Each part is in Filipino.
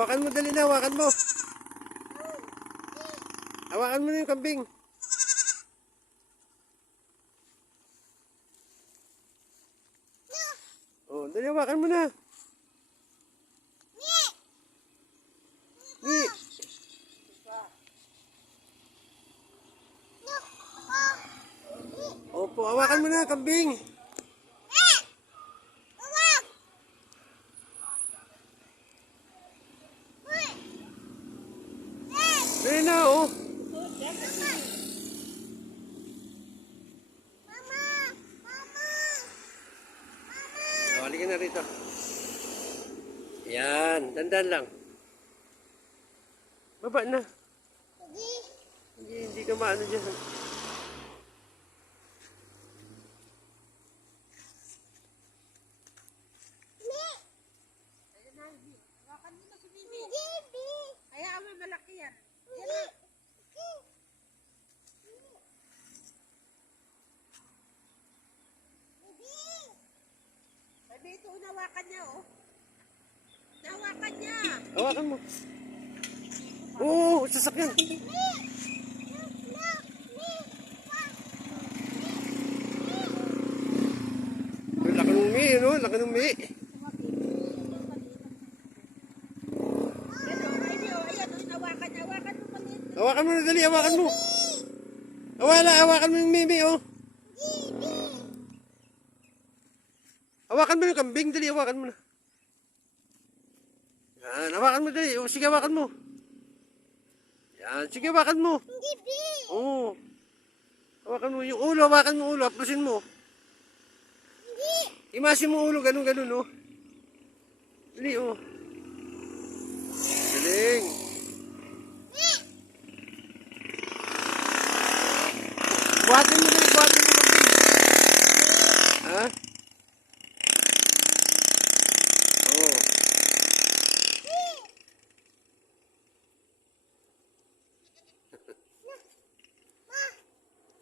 Hawakan mo, dali na, hawakan mo. Hawakan mo na yung kambing. Oh, dali, hawakan mo na. Ni. Opo, hawakan mo na, kambing. Dali na, oh. Oh, halika na rito. Yan, dandan lang. Baba na. Hindi ka maano dyan. Hawakan mo na si Bibi. Hayaan mo malaki yan. Sabi ito, nawakan niya, oh. Nawakan niya. Hawakan mo. Oo, sasakyan. Laki ng mi, no? Laki ng mi. Hawakan mo na, dali, hawakan mo. Hawakan mo yung mimi, oh. Hawakan mo yung kambing, dali, hawakan mo na. Yan, hawakan mo, dali. O, sige, hawakan mo. Yan, sige, hawakan mo. Oo. Hawakan mo yung ulo, hawakan mo yung ulo, aplusin mo. Imasin mo ulo, ganun, oh. Dali, oh. Galing. Buhatin mo, dali, buhatin mo kambing. Ha? Oo.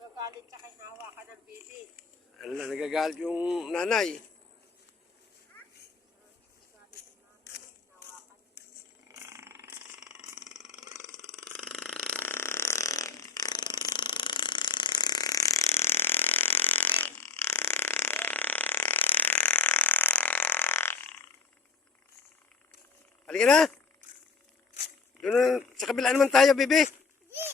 Nagalit siya kay nawakan ng Bibi. Ala, nagagalit yung nanay. Halika na. Doon na, sa kabila naman tayo, bebe.